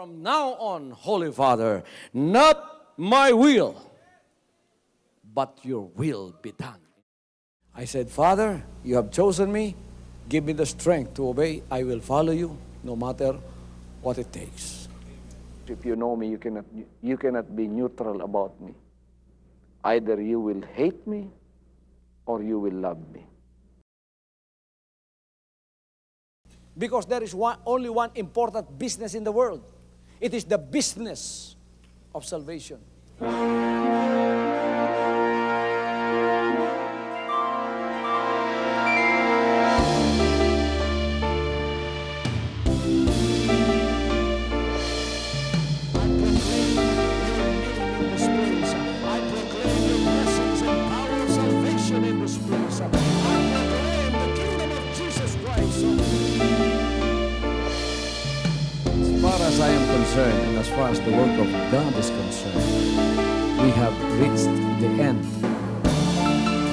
From now on, Holy Father, not my will, but your will be done. I said, Father, you have chosen me. Give me the strength to obey. I will follow you no matter what it takes. If you know me, you cannot be neutral about me. Either you will hate me or you will love me. Because there is only one important business in the world. It is the business of salvation. As I am concerned, and as far as the work of God is concerned, we have reached the end.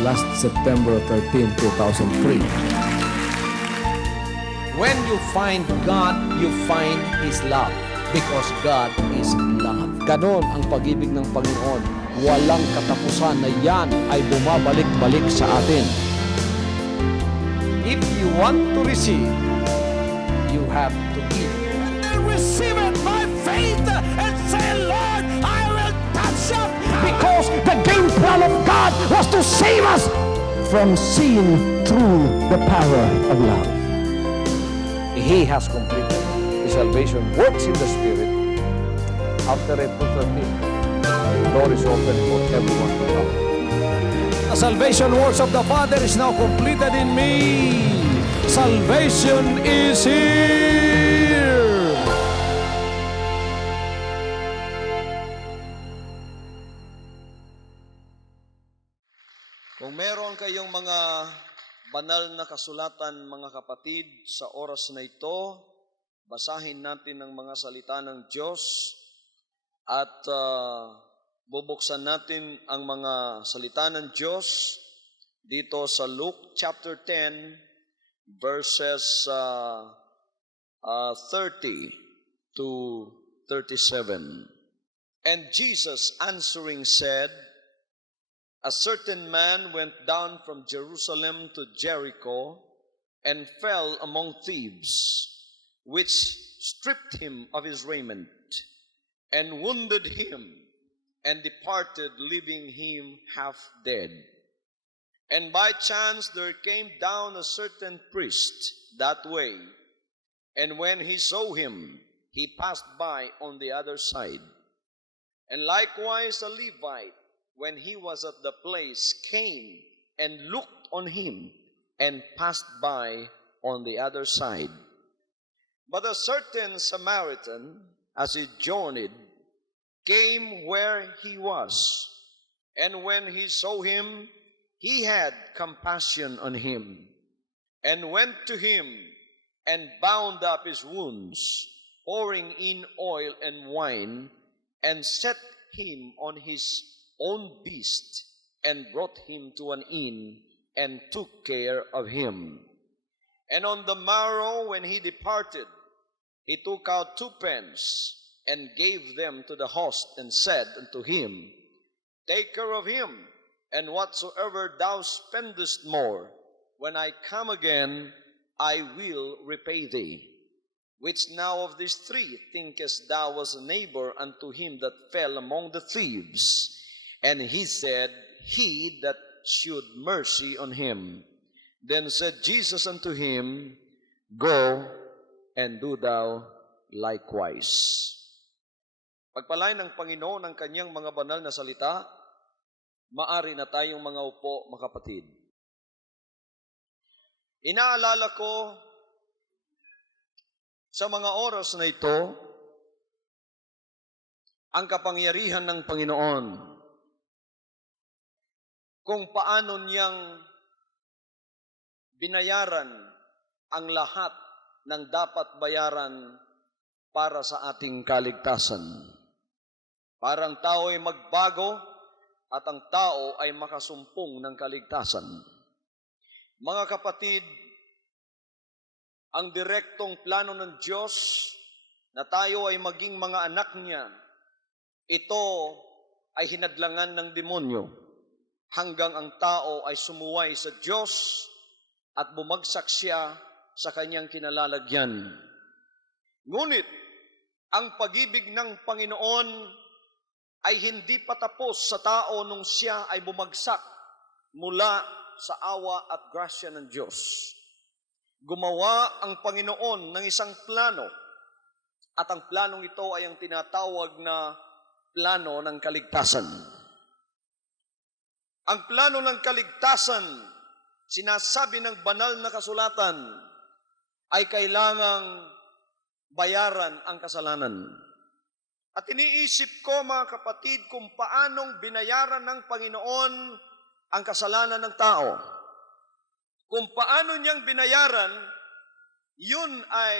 Last September 13, 2003. When you find God, you find His love. Because God is love. Ganon ang pag-ibig ng Panginoon. Walang katapusan na yan ay bumabalik-balik sa atin. If you want to receive, you have to give. Receive it by faith and say, Lord, I will touch up. Because the game plan of God was to save us from sin through the power of love. He has completed. His salvation works in the Spirit. After April 13, the door is open for everyone to come. The salvation works of the Father is now completed in me. Salvation is here. Kung meron kayong mga banal na kasulatan, mga kapatid, sa oras na ito, basahin natin ang mga salita ng Diyos at bubuksan natin ang mga salita ng Diyos dito sa Luke chapter 10, verses 30 to 37. And Jesus answering said, a certain man went down from Jerusalem to Jericho and fell among thieves, which stripped him of his raiment and wounded him and departed, leaving him half dead. And by chance there came down a certain priest that way, and when he saw him, he passed by on the other side. And likewise a Levite, when he was at the place, came and looked on him and passed by on the other side. But a certain Samaritan, as he journeyed, came where he was, and when he saw him, he had compassion on him, and went to him and bound up his wounds, pouring in oil and wine, and set him on his own beast, and brought him to an inn, and took care of him. And on the morrow when he departed, he took out 2 pence, and gave them to the host, and said unto him, take care of him, and whatsoever thou spendest more, when I come again, I will repay thee. Which now of these 3 thinkest thou was a neighbor unto him that fell among the thieves? And he said, he that shewed mercy on him. Then said Jesus unto him, go and do thou likewise. Pagpalain ng Panginoon ang kanyang mga banal na salita, maari na tayong mga upo, mga kapatid. Inaalala ko sa mga oras na ito ang kapangyarihan ng Panginoon, kung paano niyang binayaran ang lahat ng dapat bayaran para sa ating kaligtasan. Para ang tao ay magbago at ang tao ay makasumpong ng kaligtasan. Mga kapatid, ang direktong plano ng Diyos na tayo ay maging mga anak niya, ito ay hinadlangan ng demonyo hanggang ang tao ay sumuway sa Diyos at bumagsak siya sa kanyang kinalalagyan. Ngunit, ang pag-ibig ng Panginoon ay hindi pa tapos sa tao nung siya ay bumagsak mula sa awa at grasya ng Diyos. Gumawa ang Panginoon ng isang plano, at ang planong ito ay ang tinatawag na plano ng kaligtasan. Ang plano ng kaligtasan, sinasabi ng banal na kasulatan, ay kailangang bayaran ang kasalanan. At iniisip ko, mga kapatid, kung paanong binayaran ng Panginoon ang kasalanan ng tao. Kung paano niyang binayaran, yun ay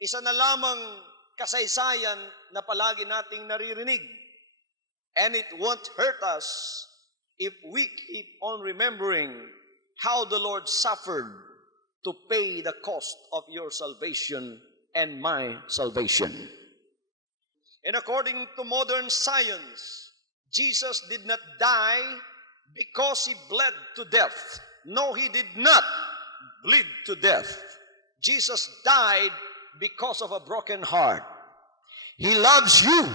isa na lamang kasaysayan na palagi nating naririnig. And it won't hurt us if we keep on remembering how the Lord suffered to pay the cost of your salvation and my salvation. And according to modern science, Jesus did not die because he bled to death. No, he did not bleed to death. Jesus died because of a broken heart. He loves you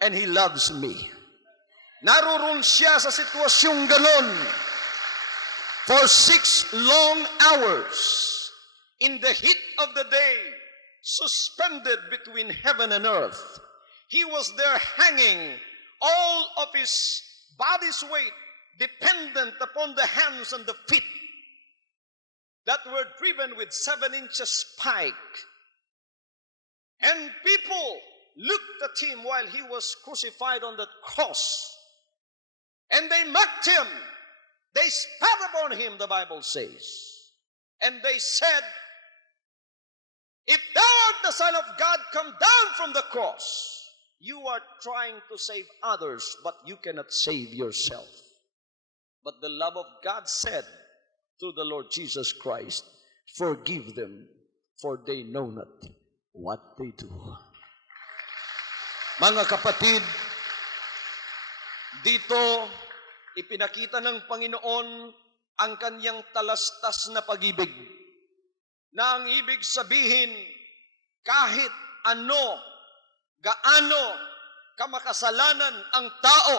and he loves me. Naroon siya sa sitwasyong ganon for 6 long hours in the heat of the day, suspended between heaven and earth. He was there hanging, all of his body's weight dependent upon the hands and the feet that were driven with 7-inch spike. And people looked at him while he was crucified on that cross. And they mocked him. They spat upon him, the Bible says. And they said, "If thou art the Son of God, come down from the cross. You are trying to save others, but you cannot save yourself." But the love of God said to the Lord Jesus Christ, "Forgive them, for they know not what they do." Mga kapatid, dito ipinakita ng Panginoon ang kanyang talastas na pag-ibig, na ang ibig sabihin, kahit ano, gaano kamakasalanan ang tao,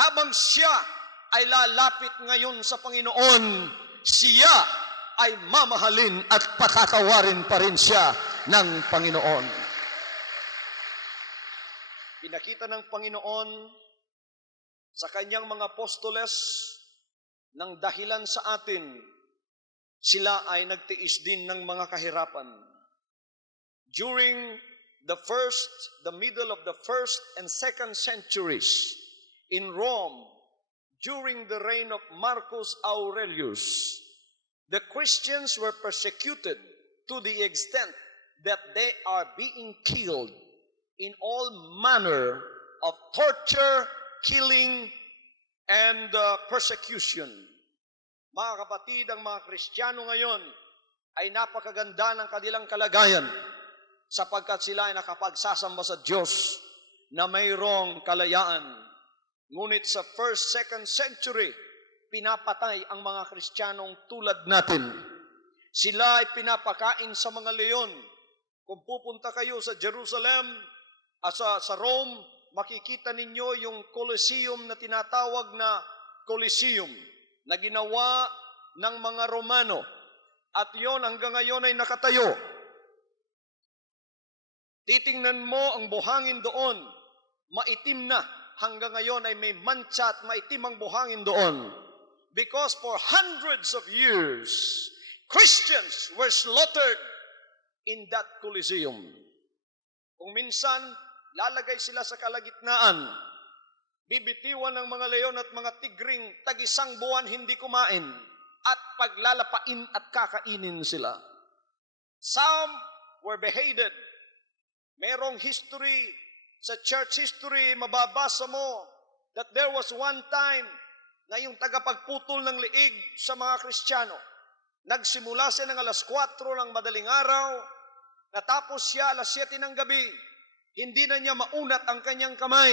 habang siya ay lalapit ngayon sa Panginoon, siya ay mamahalin at patatawarin pa rin siya ng Panginoon. Pinakita ng Panginoon sa kanyang mga apostoles ng dahilan sa atin, sila ay nagtiis din ng mga kahirapan. During the middle of the 1st and 2nd centuries in Rome, during the reign of Marcus Aurelius, the Christians were persecuted to the extent that they are being killed in all manner of torture, killing, and persecution. Mga kapatid, ang mga Kristiyano ngayon ay napakaganda ng kanilang kalagayan sapagkat sila ay nakapagsasamba sa Diyos na mayroong kalayaan. Ngunit sa 1st, 2nd century, pinapatay ang mga Kristiyanong tulad natin. Sila ay pinapakain sa mga leon. Kung pupunta kayo sa Jerusalem, sa Rome, makikita ninyo yung Colosseum na tinatawag na Colosseum na ginawa ng mga Romano. At yon hanggang ngayon ay nakatayo. Titingnan mo ang buhangin doon, maitim na. Hanggang ngayon ay may mantsa at maitim ang buhangin doon. Because for hundreds of years, Christians were slaughtered in that Colosseum. Kung minsan, lalagay sila sa kalagitnaan, bibitiwan ng mga leon at mga tigring tag-isang buwan hindi kumain, at paglalapain at kakainin sila. Some were beheaded. Merong history, sa church history, mababasa mo that there was one time na yung tagapagputol ng liig sa mga Kristiyano, nagsimula siya ng alas 4 ng madaling araw Natapos siya alas 7 ng gabi, hindi na niya maunat ang kanyang kamay,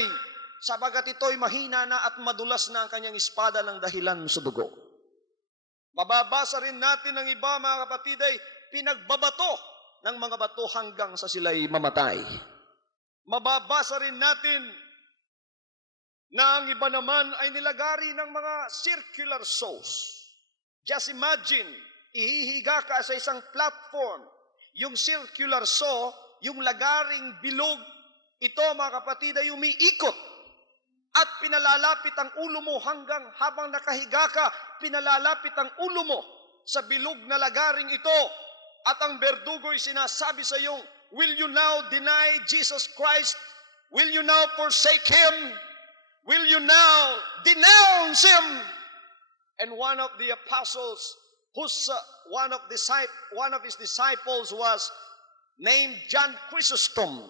sabagat ito'y mahina na at madulas na ang kanyang espada ng dahilan sa dugo. Mababasa rin natin ng iba, mga kapatid, ay pinagbabato ng mga bato hanggang sa sila'y mamatay. Mababasa rin natin na ang iba naman ay nilagari ng mga circular saws. Just imagine, ihihiga ka sa isang platform, yung circular saw, yung lagaring bilog, ito mga kapatid ay umiikot at pinalalapit ang ulo mo hanggang habang nakahiga ka, pinalalapit ang ulo mo sa bilog na lagaring ito. At ang berdugo'y sinasabi sa iyong, will you now deny Jesus Christ? Will you now forsake Him? Will you now denounce Him? And one of the apostles, one of his disciples was named John Chrysostom.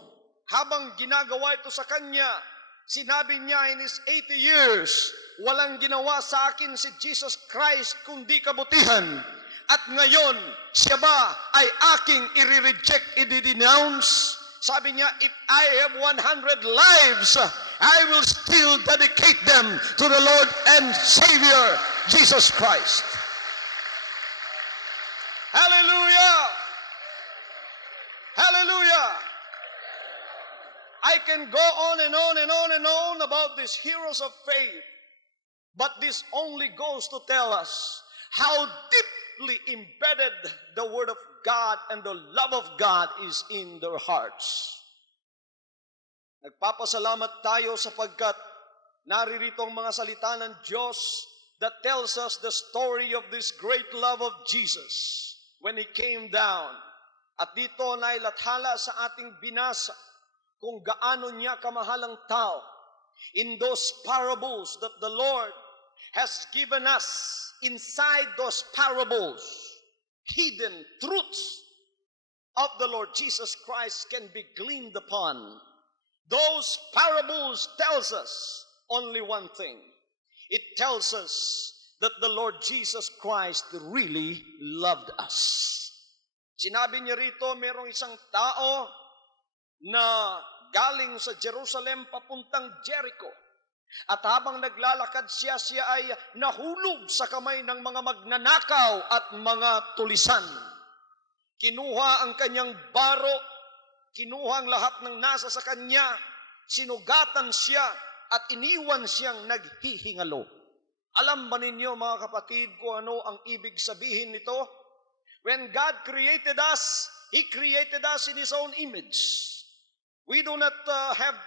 Habang ginagawa ito sa kanya, sinabi niya in his 80 years, walang ginawa sa akin si Jesus Christ kundi kabutihan. At ngayon, siya ba ay aking i-reject, i-denounce? Sabi niya, if I have 100 lives, I will still dedicate them to the Lord and Savior, Jesus Christ. Hallelujah! Hallelujah! I can go on and on and on and on about these heroes of faith, but this only goes to tell us how deeply embedded the Word of God and the love of God is in their hearts. Nagpapasalamat tayo sapagkat naririto ang mga salita ng Diyos that tells us the story of this great love of Jesus when He came down. At dito na ilathala sa ating binasa kung gaano niya kamahal ang tao in those parables that the Lord has given us. Inside those parables, hidden truths of the Lord Jesus Christ can be gleaned upon. Those parables tells us only one thing. It tells us that the Lord Jesus Christ really loved us. Sinabi niya rito, merong isang tao na galing sa Jerusalem papuntang Jericho. At habang naglalakad siya ay nahulog sa kamay ng mga magnanakaw at mga tulisan. Kinuha ang kanyang baro, kinuha ang lahat ng nasa sa kanya, sinugatan siya at iniwan siyang naghihingalo. Alam ba ninyo mga kapatid kung ano ang ibig sabihin nito? When God created us, He created us in His own image. We do not have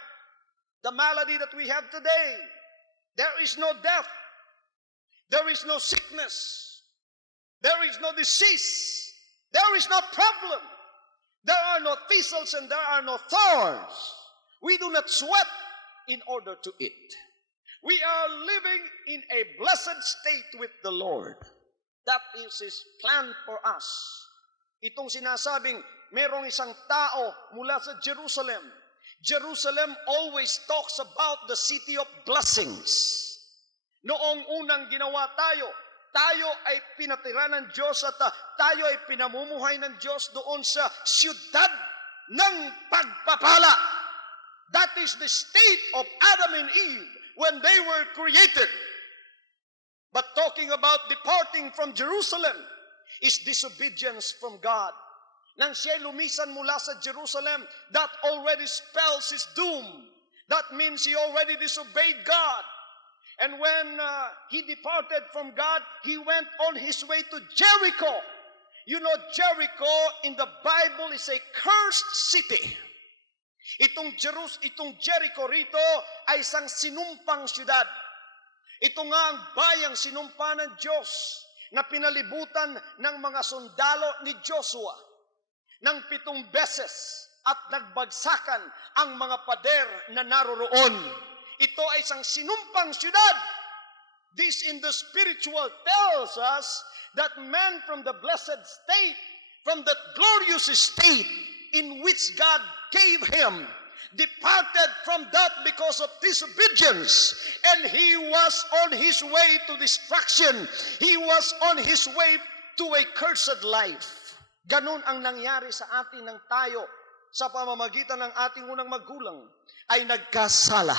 the malady that we have today. There is no death. There is no sickness. There is no disease. There is no problem. There are no thistles and there are no thorns. We do not sweat in order to eat. We are living in a blessed state with the Lord. That is His plan for us. Itong sinasabing, merong isang tao mula sa Jerusalem. Jerusalem always talks about the city of blessings. Noong unang ginawa tayo ay pinatira ng Diyos at tayo ay pinamumuhay ng Diyos doon sa siyudad ng pagpapala. That is the state of Adam and Eve when they were created. But talking about departing from Jerusalem is disobedience from God. Nang siya'y lumisan mula sa Jerusalem, that already spells his doom. That means he already disobeyed God. And when he departed from God, he went on his way to Jericho. You know, Jericho in the Bible is a cursed city. Itong Jericho rito ay isang sinumpang syudad. Ito nga ang bayang sinumpa ng Diyos na pinalibutan ng mga sundalo ni Joshua ng 7 beses at nagbagsakan ang mga pader na naroroon. Ito ay isang sinumpang syudad. This in the spiritual tells us that man from the blessed state, from that glorious state in which God gave him, departed from that because of disobedience, and he was on his way to destruction. He was on his way to a cursed life. Ganun ang nangyari sa atin ng tayo sa pamamagitan ng ating unang magulang ay nagkasala.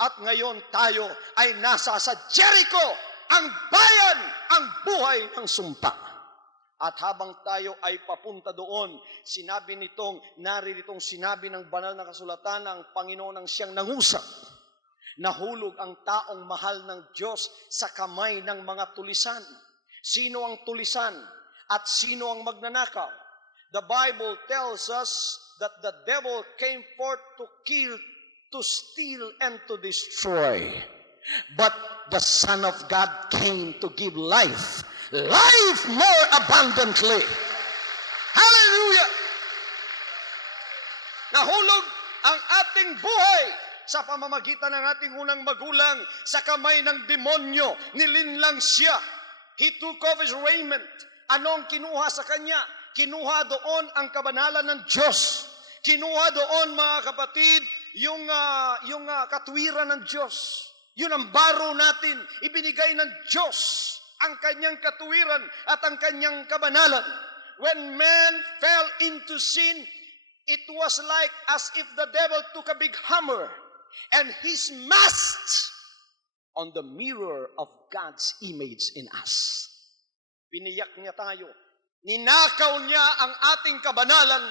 At ngayon tayo ay nasa sa Jericho, ang bayan, ang buhay ng sumpa. At habang tayo ay papunta doon, naririto sinabi ng banal na kasulatan ng Panginoon ang siyang nangusap. Nahulog ang taong mahal ng Diyos sa kamay ng mga tulisan. Sino ang tulisan at sino ang magnanakaw? The Bible tells us that the devil came forth to kill, to steal, and to destroy. But the Son of God came to give life, life more abundantly. Hallelujah! Nahulog ang ating buhay sa pamamagitan ng ating unang magulang sa kamay ng demonyo. Nilinlang siya. He took off his raiment. Anong kinuha sa kanya? Kinuha doon ang kabanalan ng Diyos. Kinuha doon, mga kapatid, yung katwiran ng Diyos. Yun ang baro natin. Ibinigay ng Diyos ang kanyang katwiran at ang kanyang kabanalan. When man fell into sin, it was like as if the devil took a big hammer and he smashed on the mirror of God's image in us. Biniyak niya tayo. Ninakaw niya ang ating kabanalan.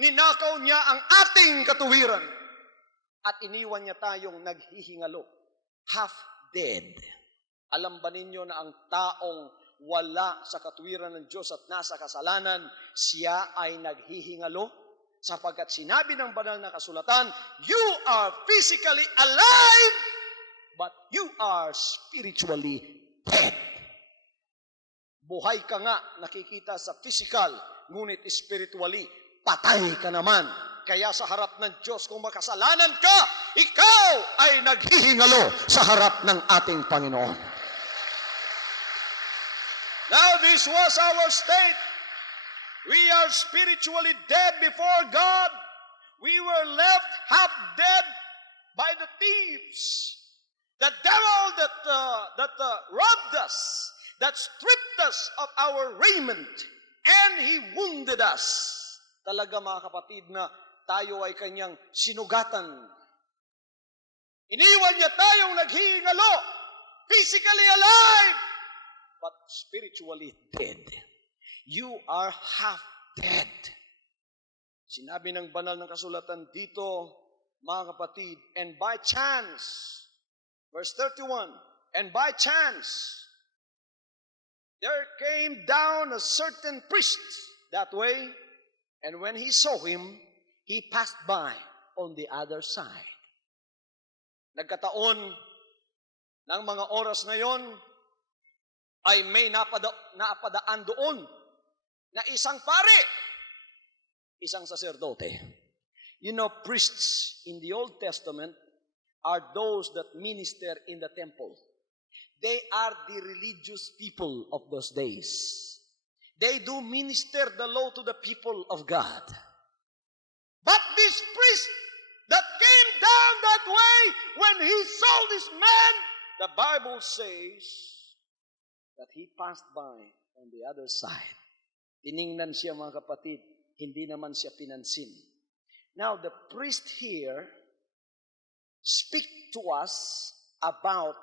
Ninakaw niya ang ating katuwiran. At iniwan niya tayong naghihingalo. Half dead. Alam ba ninyo na ang taong wala sa katuwiran ng Diyos at nasa kasalanan, siya ay naghihingalo? Sapagkat sinabi ng banal na kasulatan, you are physically alive, but you are spiritually dead. Buhay ka nga, nakikita sa physical, ngunit spiritually, patay ka naman. Kaya sa harap ng Diyos, kung makasalanan ka, ikaw ay naghihingalo sa harap ng ating Panginoon. Now, this was our state. We are spiritually dead before God. We were left half dead by the thieves. The devil that robbed us, that stripped us of our raiment, and he wounded us. Talaga, mga kapatid, na tayo ay kanyang sinugatan. Iniwan niya tayong naghihingalo, physically alive, but spiritually dead. You are half dead. Sinabi ng banal ng kasulatan dito, mga kapatid, and by chance, verse 31, and by chance, there came down a certain priest that way, and when he saw him, he passed by on the other side. Nagkataon ng mga oras na yon, ay may napadaan doon na isang pare, isang saserdote. You know, priests in the Old Testament are those that minister in the temple. They are the religious people of those days. They do minister the law to the people of God. But this priest that came down that way, when he saw this man, the Bible says that he passed by on the other side. Tiningnan siya, mga kapatid, hindi naman siya pinansin. Now, the priest here speak to us about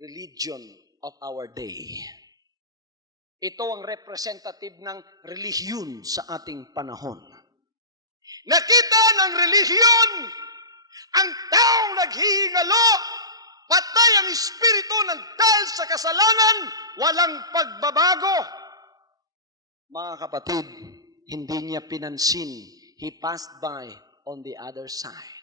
religion of our day. Ito ang representative ng relihiyon sa ating panahon. Nakita ng relihiyon ang taong naghihingalo, patay ang espiritu ng dahil sa kasalanan, walang pagbabago. Mga kapatid, hindi niya pinansin. He passed by on the other side.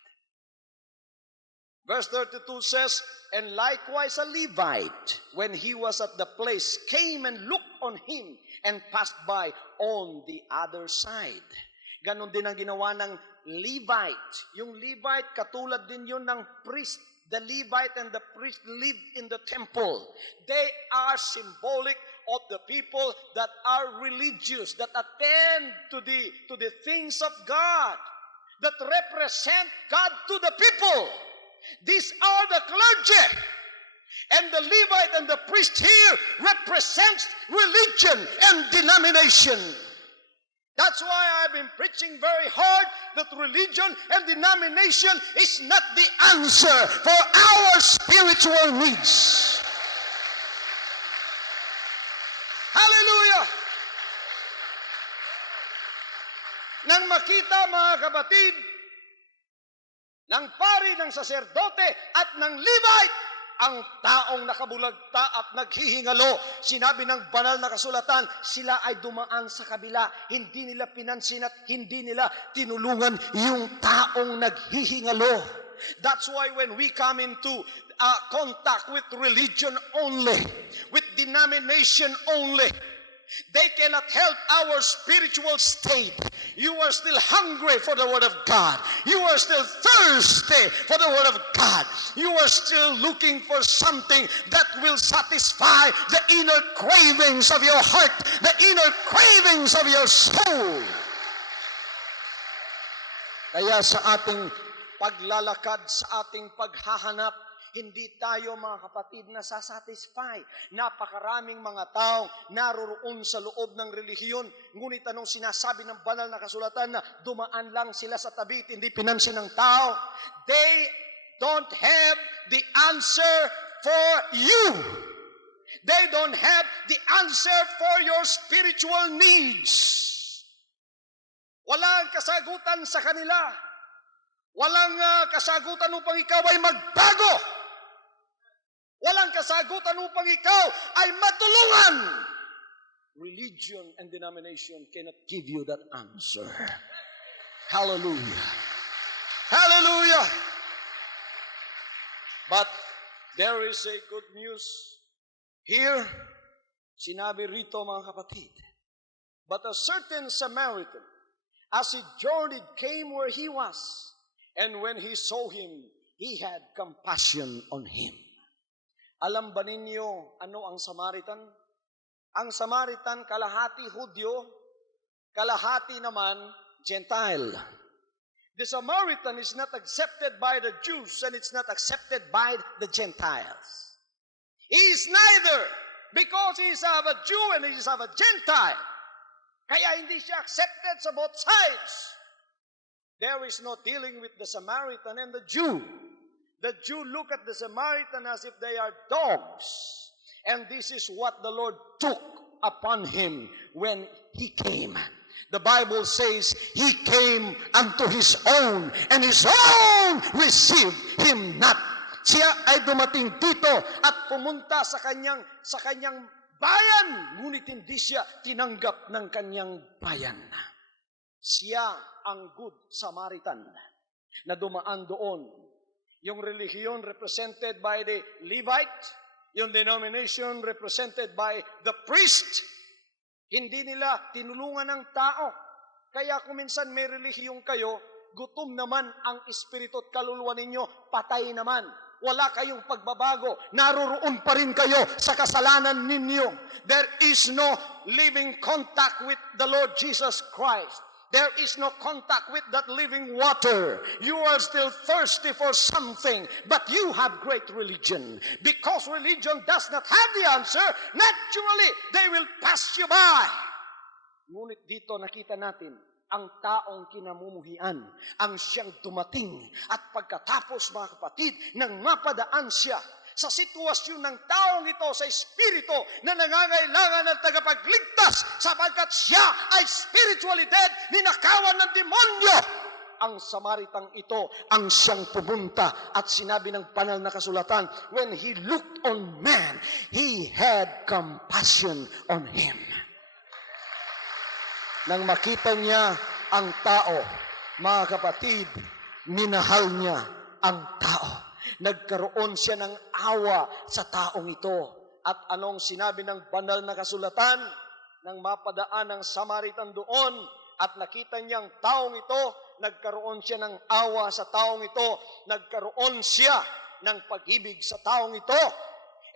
Verse 32 says, and likewise a Levite, when he was at the place, came and looked on him and passed by on the other side. Ganon din ang ginawa ng Levite. Yung Levite, katulad din yun ng priest. The Levite and the priest lived in the temple. They are symbolic of the people that are religious, that attend to the things of God, that represent God to the people. These are the clergy. And the Levite and the priest here represents religion and denomination. That's why I've been preaching very hard that religion and denomination is not the answer for our spiritual needs. Hallelujah! Nang makita, mga kapatid, ng pari, ng saserdote at ng Levite, ang taong nakabulagta at naghihingalo, sinabi ng banal na kasulatan, sila ay dumaan sa kabila. Hindi nila pinansin at hindi nila tinulungan yung taong naghihingalo. That's why when we come into contact with religion only, with denomination only, they cannot help our spiritual state. You are still hungry for the Word of God. You are still thirsty for the Word of God. You are still looking for something that will satisfy the inner cravings of your heart, the inner cravings of your soul. Kaya sa ating paglalakad, sa ating paghahanap, hindi tayo, mga kapatid, nasasatisfy. Napakaraming mga tao naroroon sa loob ng relihiyon. Ngunit anong sinasabi ng banal na kasulatan na dumaan lang sila sa tabi at hindi pinansin ng tao? They don't have the answer for you. They don't have the answer for your spiritual needs. Walang kasagutan sa kanila. Walang kasagutan upang ikaw ay magbago. Walang kasagutan upang ikaw ay matulungan. Religion and denomination cannot give you that answer. Hallelujah. Hallelujah. But there is a good news here. Sinabi rito, mga kapatid, but a certain Samaritan, as he journeyed, came where he was, and when he saw him, he had compassion on him. Alam ba ninyo ano ang Samaritan? Ang Samaritan, kalahati Hudyo, kalahati naman Gentile. The Samaritan is not accepted by the Jews and it's not accepted by the Gentiles. He is neither, because he is of a Jew and he is of a Gentile. Kaya hindi siya accepted sa both sides. There is no dealing with the Samaritan and the Jew. The Jew look at the Samaritan as if they are dogs. And this is what the Lord took upon him when he came. The Bible says, he came unto his own, and his own received him not. Siya ay dumating dito at pumunta sa kanyang bayan, ngunit hindi siya tinanggap ng kanyang bayan. Siya ang Good Samaritan na dumaan doon. Yung relihiyon represented by the Levite, yung denomination represented by the priest, hindi nila tinulungan ng tao. Kaya kung minsan may relihiyong kayo, gutom naman ang espiritu at kaluluwa ninyo, patay naman. Wala kayong pagbabago. Naroroon pa rin kayo sa kasalanan ninyo. There is no living contact with the Lord Jesus Christ. There is no contact with that living water. You are still thirsty for something, but you have great religion. Because religion does not have the answer, naturally, they will pass you by. Ngunit dito nakita natin, ang taong kinamumuhian, ang siyang dumating. At pagkatapos, mga kapatid, nang mapadaan siya sa sitwasyon ng taong ito, sa espiritu na nangangailangan ng tagapagligtas sapagkat siya ay spiritually dead, ninakawan ng demonyo. Ang Samaritang ito ang siyang pumunta at sinabi ng banal na kasulatan, when he looked on man, he had compassion on him. Nang makita niya ang tao, mga kapatid, minahal niya ang tao. Nagkaroon siya ng awa sa taong ito. At anong sinabi ng banal na kasulatan? Nang mapadaan ng Samaritan doon at nakita niyang taong ito, nagkaroon siya ng awa sa taong ito. Nagkaroon siya ng pag-ibig sa taong ito.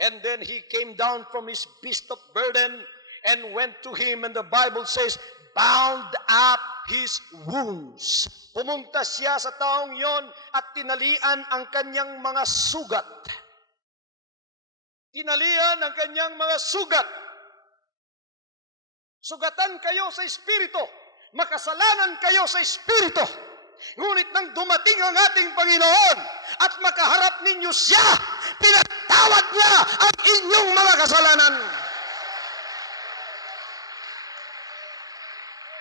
And then he came down from his beast of burden and went to him, and the Bible says, bound up his wounds. Pumunta siya sa taong yon at tinalian ang kanyang mga sugat. tinalian ang kanyang mga sugat. Sugatan kayo sa Espiritu, makasalanan kayo sa Espiritu. Ngunit nang dumating ang ating Panginoon at makaharap ninyo siya, pinatawad niya ang inyong mga kasalanan.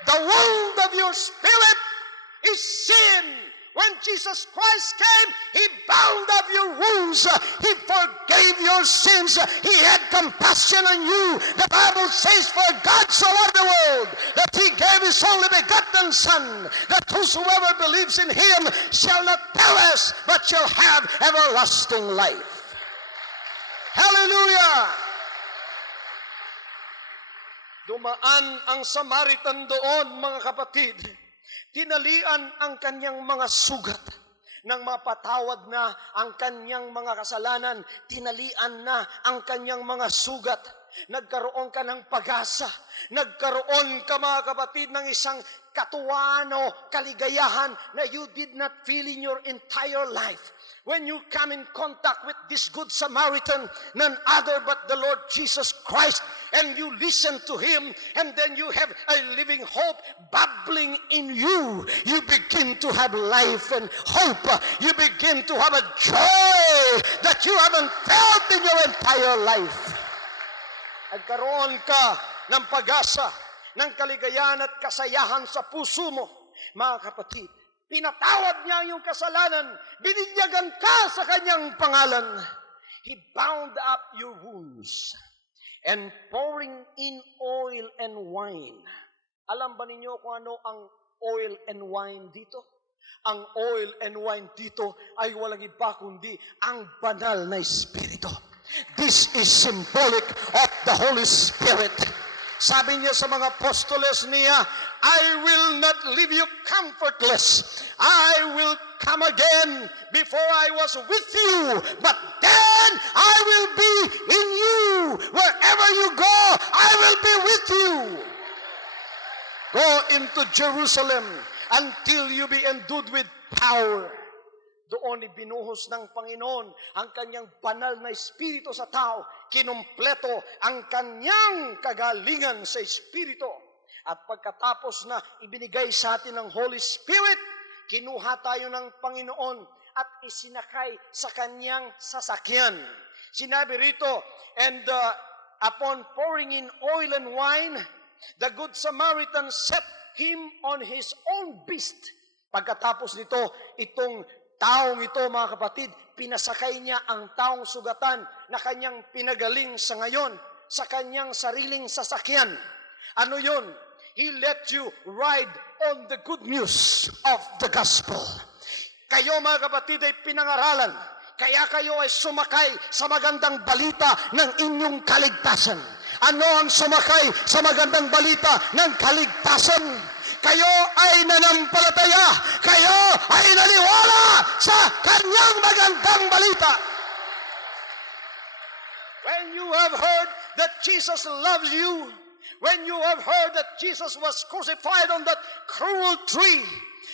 The wound of your spirit is sin. When Jesus Christ came, He bound up your wounds. He forgave your sins. He had compassion on you. The Bible says, for God so loved the world that He gave His only begotten Son, that whosoever believes in Him shall not perish, but shall have everlasting life. Hallelujah! Dumaan ang Samaritan doon, mga kapatid. Tinalian ang kanyang mga sugat. Nang mapatawad na ang kanyang mga kasalanan, tinalian na ang kanyang mga sugat. Nagkaroon ka ng pag-asa. Nagkaroon ka, mga kapatid, ng isang katuwaan o kaligayahan na you did not feel in your entire life. When you come in contact with this good Samaritan, none other but the Lord Jesus Christ, and you listen to Him, and then you have a living hope bubbling in you. You begin to have life and hope. You begin to have a joy that you haven't felt in your entire life. Nagkaroon ka ng pag-asa, ng kaligayahan at kasayahan sa puso mo, mga kapatid. Pinatawad niya yung kasalanan. Binigyagan ka sa kanyang pangalan. He bound up your wounds and pouring in oil and wine. Alam ba ninyo kung ano ang oil and wine dito? Ang oil and wine dito ay walang iba kundi ang banal na Espiritu. This is symbolic of the Holy Spirit. Sabi niya sa mga apostoles niya, I will not leave you comfortless. I will come again before I was with you. But then I will be in you. Wherever you go, I will be with you. Go into Jerusalem until you be endued with power. Doon ibinuhos ng Panginoon ang kanyang banal na Espiritu sa tao. Kinumpleto ang kanyang kagalingan sa Espiritu. At pagkatapos na ibinigay sa atin ng Holy Spirit, kinuha tayo ng Panginoon at isinakay sa kanyang sasakyan. Sinabi rito, and upon pouring in oil and wine, the Good Samaritan set him on his own beast. Pagkatapos nito, itong taong ito, mga kapatid, pinasakay niya ang taong sugatan na kanyang pinagaling sa ngayon sa kanyang sariling sasakyan. Ano yun? He let you ride on the good news of the gospel. Kayo, mga kapatid, ay pinangaralan. Kaya kayo ay sumakay sa magandang balita ng inyong kaligtasan. Ano ang sumakay sa magandang balita ng kaligtasan? Kayo ay nanampalataya. Kayo ay naniwala sa kanyang magandang balita. When you have heard that Jesus loves you, when you have heard that Jesus was crucified on that cruel tree,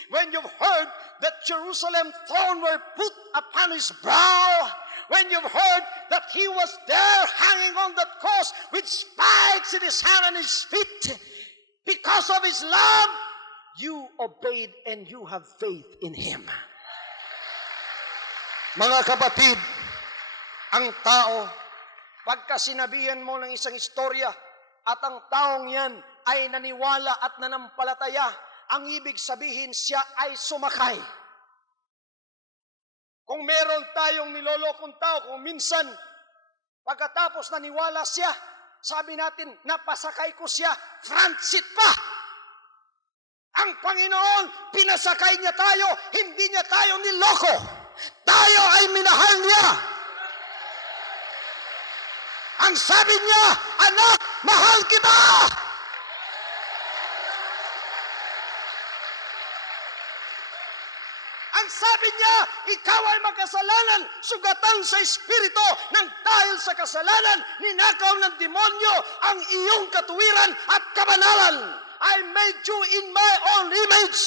when you've heard that Jerusalem thorn were put upon his brow, when you've heard that he was there hanging on that cross with spikes in his hand and his feet, because of his love, you obeyed and you have faith in him. Mga kapatid, ang tao, pagka sinabihan mo ng isang istorya at ang taong yan ay naniwala at nanampalataya, ang ibig sabihin siya ay sumakay. Kung meron tayong nilolokong tao, kung minsan pagkatapos naniwala siya, sabi natin, napasakay ko siya, front seat pa. Ang Panginoon, pinasakay niya tayo, hindi niya tayo niloko. Tayo ay minahal niya. Ang sabi niya, anak, mahal kita. Ang sabi niya, ikaw ay makasalanan, sugatan sa Espiritu, nang dahil sa kasalanan, ninakaw ng demonyo ang iyong katuwiran at kabanalan. I made you in my own image,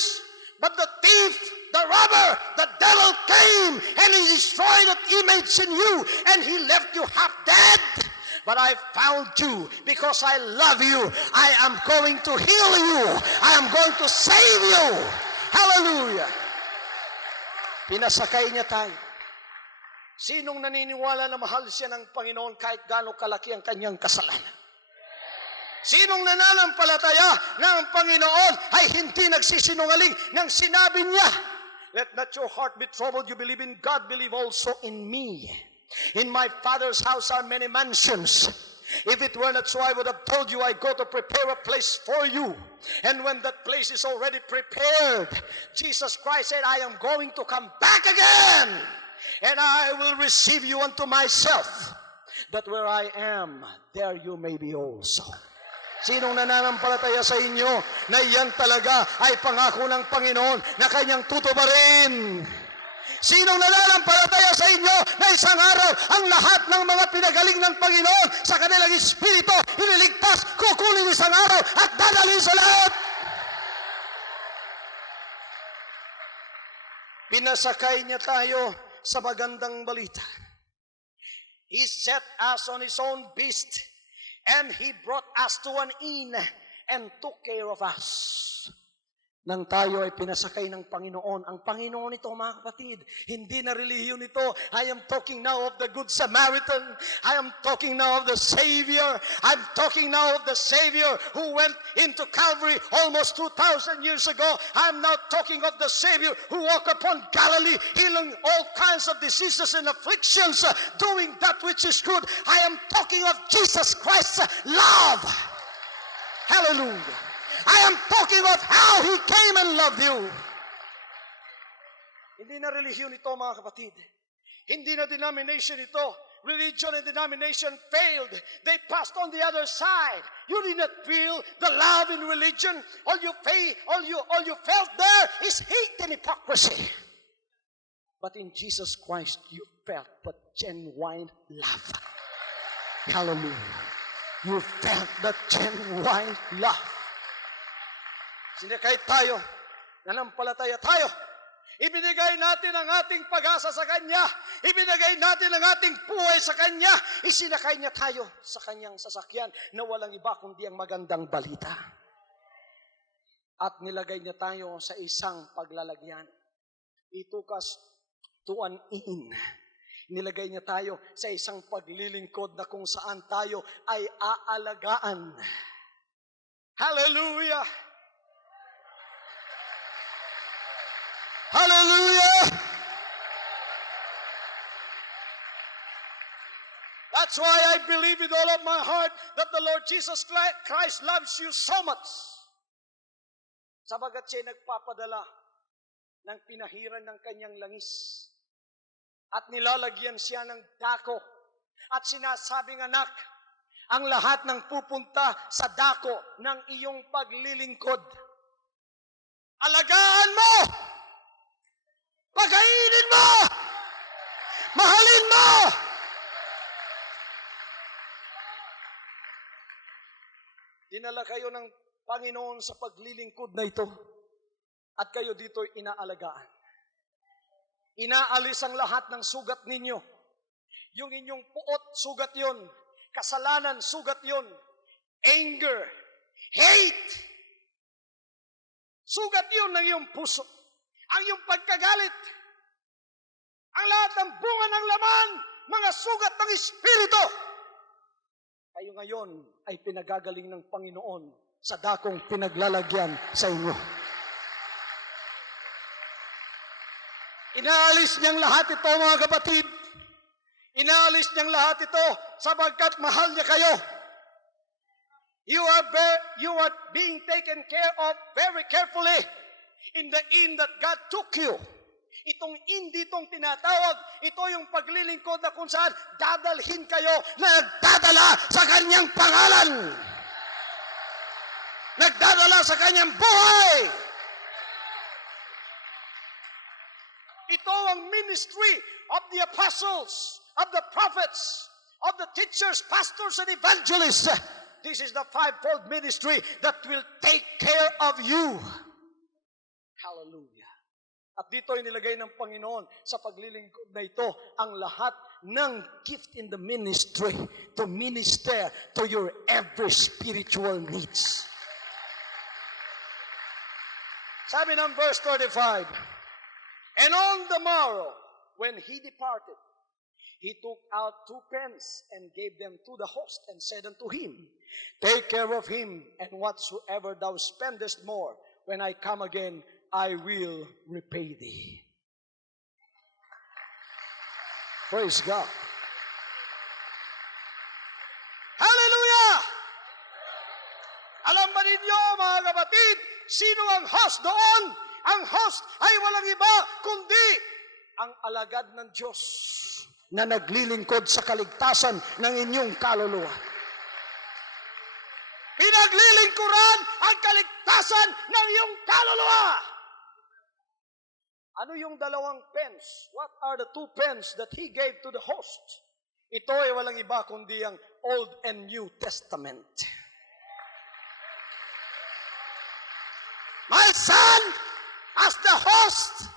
but the thief, the robber, the devil came and he destroyed that image in you and he left you half dead. But I found you because I love you. I am going to heal you. I am going to save you. Hallelujah. Pinasakay niya tayo. Sinong naniniwala na mahal siya ng Panginoon kahit gaano kalaki ang kanyang kasalanan? Sinong nananampalataya na ang Panginoon ay hindi nagsisinungaling nang sinabi niya, let not your heart be troubled. You believe in God, believe also in me. In my Father's house are many mansions. If it were not so, I would have told you I go to prepare a place for you. And when that place is already prepared, Jesus Christ said, I am going to come back again. And I will receive you unto myself, that where I am, there you may be also. Sinong nananampalataya sa inyo na iyan talaga ay pangako ng Panginoon na kanyang tutuparin? Sinong nananampalataya sa inyo na isang araw ang lahat ng mga pinagaling ng Panginoon sa kanilang espiritu ililigtas, kukunin isang araw at dadalhin sa lahat? Pinasakay niya tayo sa magandang balita. He set us on His own beast and He brought us to an inn and took care of us. Nang tayo ay pinasakay ng Panginoon, ang Panginoon ito, mga kapatid, hindi na relihiyon ito. I am talking now of the Good Samaritan. I am talking now of the Savior. I'm talking now of the Savior who went into Calvary almost 2,000 years ago. I'm now talking of the Savior who walked upon Galilee, healing all kinds of diseases and afflictions, doing that which is good. I am talking of Jesus Christ's love. Hallelujah. I am talking of how He came and loved you. Hindi na relihiyon ito, mga kapatid. Hindi na denomination ito. Religion and denomination failed. They passed on the other side. You did not feel the love in religion. All you felt there is hate and hypocrisy. But in Jesus Christ, you felt the genuine love. Hallelujah. You felt the genuine love. Sinakay tayo, nanampalataya tayo. Ibinigay natin ang ating pag-asa sa Kanya. Ibinigay natin ang ating buhay sa Kanya. Isinakay niya tayo sa Kanyang sasakyan na walang iba kundi ang magandang balita. At nilagay niya tayo sa isang paglalagyan. He took us to an inn. Nilagay niya tayo sa isang paglilingkod na kung saan tayo ay aalagaan. Hallelujah! Hallelujah! That's why I believe with all of my heart that the Lord Jesus Christ loves you so much. Sabagat siya nagpapadala ng pinahiran ng kanyang langis at nilalagyan siya ng dako at sinasabing, anak, ang lahat ng pupunta sa dako ng iyong paglilingkod, alagaan mo! Pagkainin mo! Mahalin mo! Dinala kayo ng Panginoon sa paglilingkod na ito at kayo dito'y inaalagaan. Inaalis ang lahat ng sugat ninyo. Yung inyong puot, sugat yon. Kasalanan, sugat yon. Anger, hate, sugat yon ng iyong puso. Ang iyong pagkagalit, ang lahat ng bunga ng laman, mga sugat ng Espiritu. Kayo ngayon ay pinagagaling ng Panginoon sa dakong pinaglalagyan sa inyo. Inaalis niyang lahat ito, mga kapatid. Inaalis niyang lahat ito sapagkat mahal niya kayo. You are being taken care of very carefully in the inn that God took you. Itong inn ditong tinatawag, ito yung paglilingkod na kung saan dadalhin kayo na nagdadala sa kanyang pangalan. Nagdadala sa kanyang buhay. Ito ang ministry of the apostles, of the prophets, of the teachers, pastors, and evangelists. This is the fivefold ministry that will take care of you. Hallelujah. At dito ay nilagay ng Panginoon sa paglilingkod na ito ang lahat ng gift in the ministry to minister to your every spiritual needs. Sabi ng verse 35, and on the morrow, when he departed, he took out 2 pence and gave them to the host and said unto him, take care of him, and whatsoever thou spendest more, when I come again, I will repay thee. Praise God. Hallelujah! Alam ba ninyo, mga kapatid, sino ang host doon? Ang host ay walang iba, kundi ang alagad ng Diyos na naglilingkod sa kaligtasan ng inyong kaluluwa. Pinaglilingkuran ang kaligtasan ng iyong kaluluwa. Ano yung 2 pence? What are the 2 pence that he gave to the host? Ito ay walang iba kundi ang Old and New Testament. My son, as the host,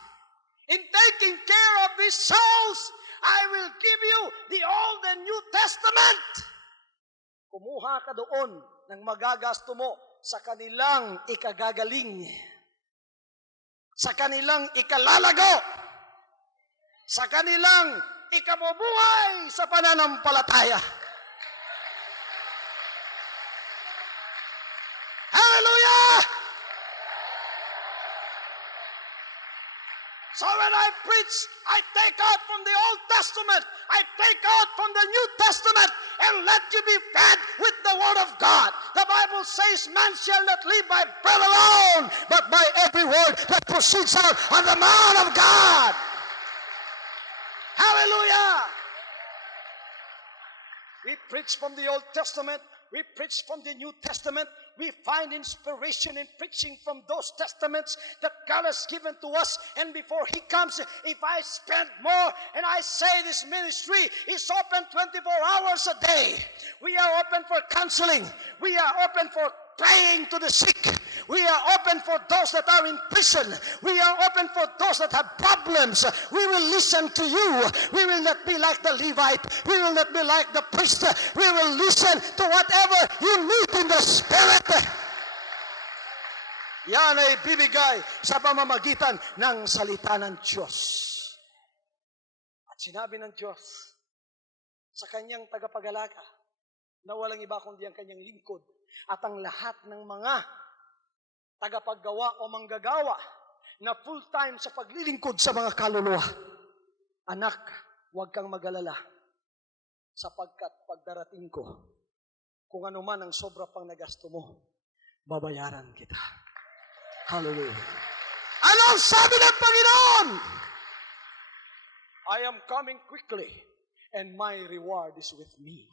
in taking care of these souls, I will give you the Old and New Testament. Kumuha ka doon ng magagasto mo sa kanilang ikagagaling, sa kanilang ikalalago, sa kanilang ikabubuhay sa pananampalataya. Hallelujah! So when I preach, I take out from the Old Testament, I take out from the New Testament, and let you be fed with the Word of God. The Bible says, man shall not live by bread alone, but by every word that proceeds out of the mouth of God. Hallelujah! We preach from the Old Testament, we preach from the New Testament. We find inspiration in preaching from those testaments that God has given to us. And before He comes, if I spend more, and I say this ministry is open 24 hours a day. We are open for counseling. We are open for praying to the sick. We are open for those that are in prison. We are open for those that have problems. We will listen to you. We will not be like the Levite. We will not be like the priest. We will listen to whatever you need in the Spirit. Yan ay bibigay sa pamamagitan ng salita ng Diyos. At sinabi ng Diyos sa kanyang tagapag-alaga na walang iba kundi ang kanyang lingkod at ang lahat ng mga tagapaggawa o manggagawa na full-time sa paglilingkod sa mga kaluluwa. Anak, huwag kang mag-alala sapagkat pagdarating ko, kung ano man ang sobra pang nagasto mo, babayaran kita. Hallelujah. Anong sabi ng Panginoon? I am coming quickly and my reward is with me.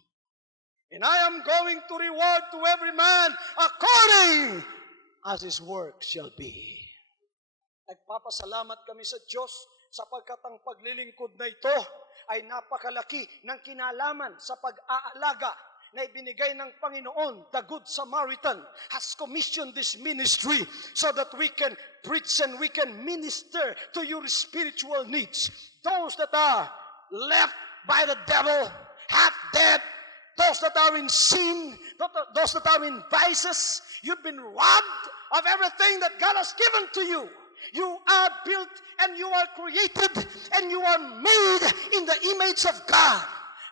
And I am going to reward to every man according as his work shall be. Nagpapasalamat kami sa Diyos sapagkat ang paglilingkod na ito ay napakalaki ng kinalaman sa pag-aalaga na ibinigay ng Panginoon. The Good Samaritan has commissioned this ministry so that we can preach and we can minister to your spiritual needs. Those that are left by the devil, half dead, those that are in sin, those that are in vices, you've been robbed of everything that God has given to you. You are built and you are created and you are made in the image of God.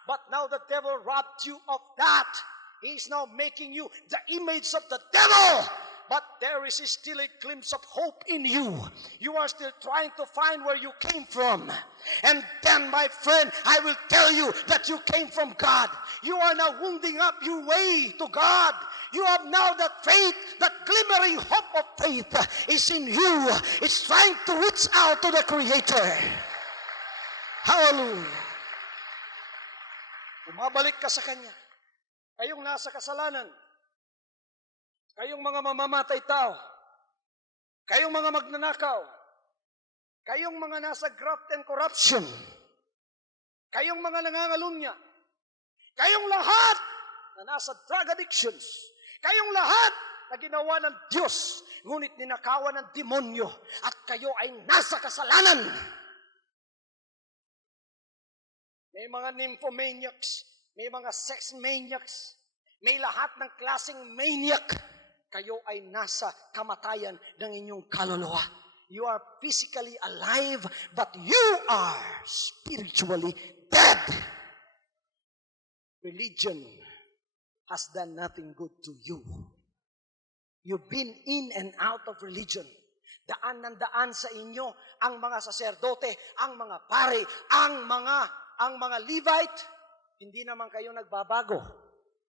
But now the devil robbed you of that. He is now making you the image of the devil. But there is still a glimpse of hope in you. You are still trying to find where you came from. And then, my friend, I will tell you that you came from God. You are now wounding up your way to God. You have now that faith, that glimmering hope of faith is in you. It's trying to reach out to the Creator. Hallelujah. Bumabalik ka sa Kanya. Kayong nasa kasalanan, kayong mga mamamatay tao, kayong mga magnanakaw, kayong mga nasa graft and corruption, kayong mga nangangalunya, kayong lahat na nasa drug addictions, kayong lahat na ginawa ng Diyos, ngunit ninakawan ng demonyo at kayo ay nasa kasalanan. May mga nymphomaniacs, may mga sex maniacs, may lahat ng klaseng maniac. Kayo ay nasa kamatayan ng inyong kaluluwa. You are physically alive, but you are spiritually dead. Religion has done nothing good to you. You've been in and out of religion. Daan ng daan sa inyo ang mga saserdote, ang mga pare, ang mga Levite. Hindi naman kayo nagbabago.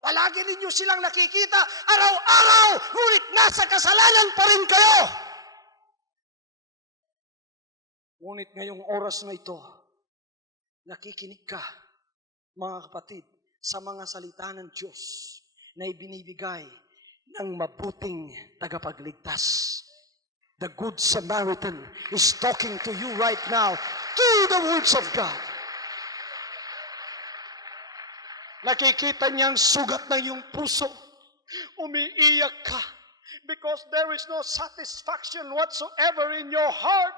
Palagi ninyo silang nakikita araw-araw, ngunit nasa kasalanan pa rin kayo. Ngunit ngayong oras na ito, nakikinig ka, mga kapatid, sa mga salita ng Diyos na ibinibigay ng mabuting tagapagligtas. The Good Samaritan is talking to you right now through the words of God. Nakikita niyang sugat ng iyong puso. Umiiyak ka because there is no satisfaction whatsoever in your heart.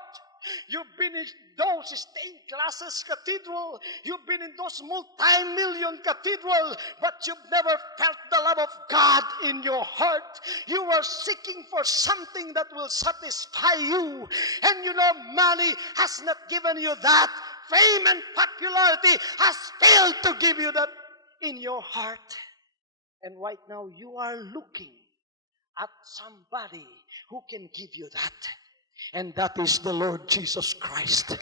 You've been in those stained glasses cathedral. You've been in those multi-million cathedral, but you've never felt the love of God in your heart. You are seeking for something that will satisfy you. And you know, money has not given you that. Fame and popularity has failed to give you that in your heart. And right now, you are looking at somebody who can give you that. And that is the Lord Jesus Christ,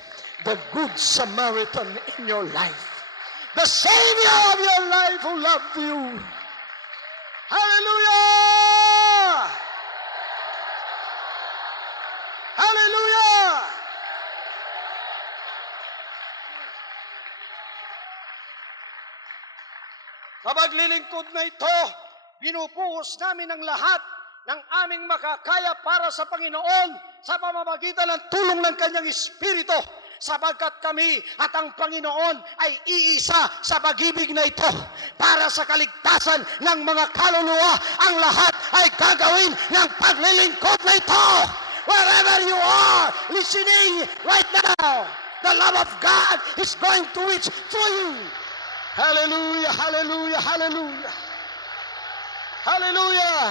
the Good Samaritan in your life, the Savior of your life who loved you. Hallelujah! Hallelujah! Sa paglilingkod na ito, binubuhos namin ang lahat ng aming makakaya para sa Panginoon sa pamamagitan ng tulong ng Kanyang Espiritu, sapagkat kami at ang Panginoon ay iisa sa pag-ibig na ito para sa kaligtasan ng mga kaluluwa. Ang lahat ay gagawin ng paglilingkod na ito. Wherever you are listening right now, the love of God is going to reach through you. Hallelujah, hallelujah, hallelujah. Hallelujah.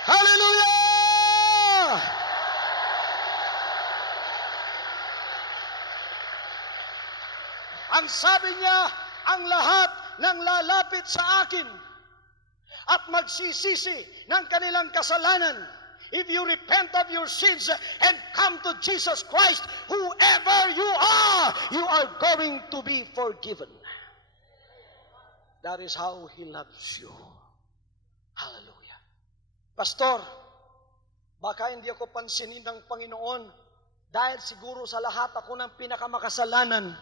Hallelujah! Ang sabi niya, ang lahat ng lalapit sa akin at magsisisi ng kanilang kasalanan, if you repent of your sins and come to Jesus Christ, whoever you are going to be forgiven. That is how He loves you. Hallelujah. Pastor, baka hindi ako pansinin ng Panginoon dahil siguro sa lahat ako ng pinakamakasalanan.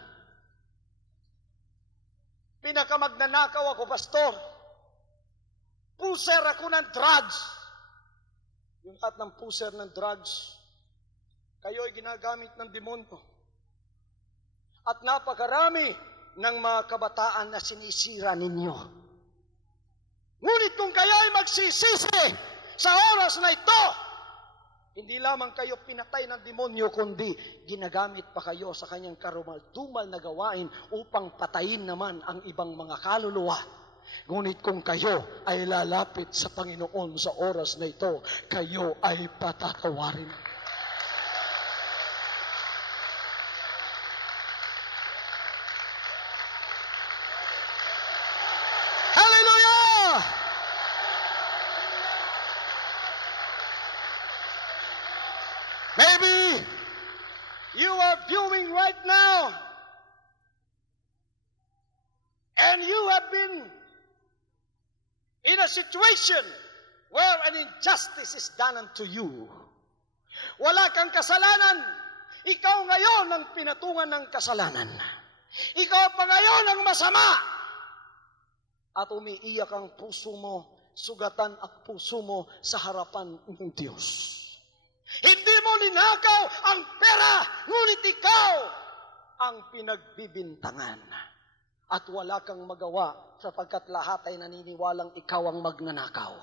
Pinakamagnanakaw ako, Pastor. Puser ako ng drugs. Yung lahat ng puser ng drugs, kayo ay ginagamit ng demonyo. At napakarami ng mga kabataan na sinisira ninyo. Ngunit kung kayo ay magsisisi sa oras na ito, hindi lamang kayo pinatay ng demonyo, kundi ginagamit pa kayo sa kanyang karumal-dumal na gawain upang patayin naman ang ibang mga kaluluwa. Ngunit kung kayo ay lalapit sa Panginoon sa oras na ito, kayo ay patatawarin. Maybe you are viewing right now and you have been in a situation where an injustice is done unto you. Wala kang kasalanan. Ikaw ngayon ang pinatungan ng kasalanan. Ikaw pa ngayon ang masama. At umiiyak ang puso mo, sugatan ang puso mo sa harapan ng Diyos. Hindi mo ninakaw ang pera, ngunit ikaw ang pinagbibintangan. at wala kang magawa sapagkat lahat ay naniniwalang ikaw ang magnanakaw.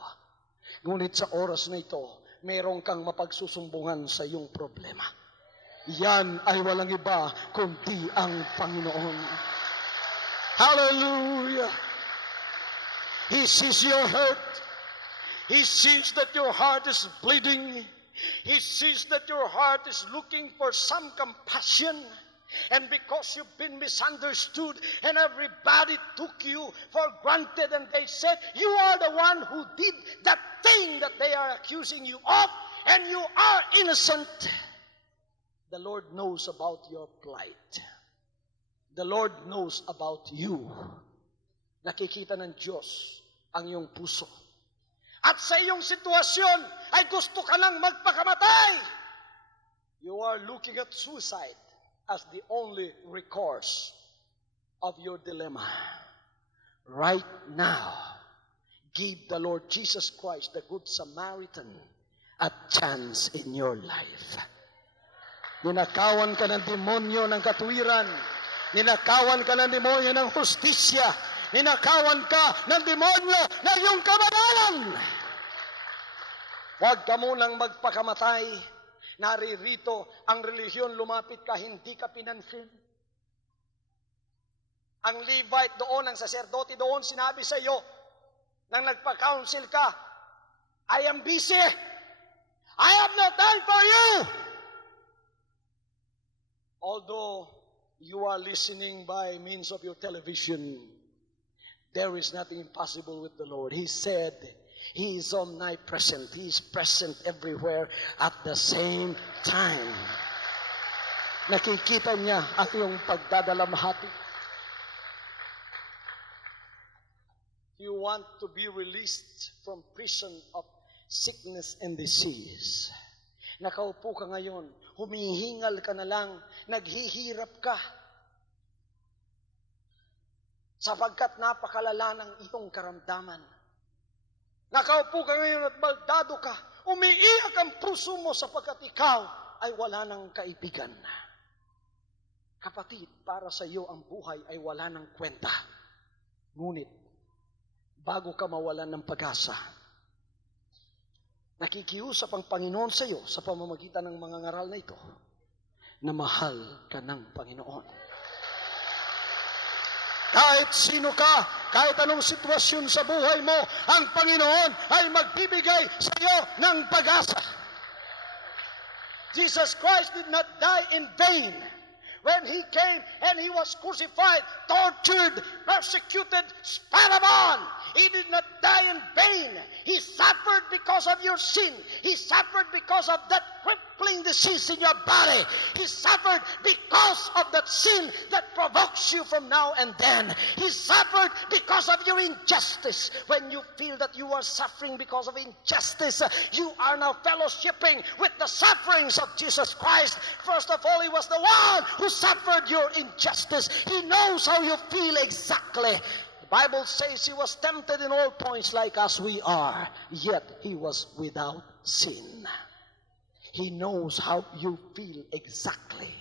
Ngunit sa oras na ito, meron kang mapagsusumbungan sa iyong problema. Yan ay walang iba kundi ang Panginoon. Hallelujah! He sees your hurt. He sees that your heart is bleeding. He sees that your heart is looking for some compassion. And because you've been misunderstood and everybody took you for granted and they said, you are the one who did that thing that they are accusing you of and you are innocent. The Lord knows about your plight. The Lord knows about you. Nakikita ng Diyos ang iyong puso. At sa iyong sitwasyon ay gusto ka nang magpakamatay. You are looking at suicide as the only recourse of your dilemma. Right now, give the Lord Jesus Christ, the Good Samaritan, a chance in your life. Ninakawan ka ng demonyo ng katuwiran. Ninakawan ka ng demonyo ng hustisya. Ninakawan ka ng demonyo ng iyong kabanalan. Huwag ka munang magpakamatay. Naririto ang relihiyon, lumapit ka, hindi ka pinansin. Ang Levite doon, ang saserdote doon, sinabi sa iyo, nang nagpa-counsel ka, I am busy. I have no time for you. Although you are listening by means of your television, there is nothing impossible with the Lord. He said, He is omnipresent. He is present everywhere at the same time. Nakikita niya ang iyong pagdadalamhati. You want to be released from prison of sickness and disease. Nakaupo ka ngayon, humihingal ka na lang, naghihirap ka. Sapagkat napakalala ng iyong karamdaman. Nakaupo ka ngayon at baldado ka, umiiyak ang puso mo sapagkat ikaw ay wala ng kaibigan. Kapatid, para sa iyo ang buhay ay wala ng kwenta. Ngunit, bago ka mawalan ng pag-asa, nakikiusap ang Panginoon sa iyo sa pamamagitan ng mga ngaral na ito, na mahal ka ng Panginoon. Kahit sino ka, kahit anong sitwasyon sa buhay mo, ang Panginoon ay magbibigay sa iyo ng pag-asa. Jesus Christ did not die in vain. When He came and He was crucified, tortured, persecuted, spat upon, He did not die in vain. He suffered because of your sin. He suffered because of that crippling disease in your body. He suffered because of that sin that provokes you from now and then. He suffered because of your injustice. When you feel that you are suffering because of injustice, you are now fellowshipping with the sufferings of Jesus Christ. First of all, He was the one who suffered your injustice. He knows how you feel exactly. The Bible says He was tempted in all points like as we are, yet He was without sin. He knows how you feel exactly.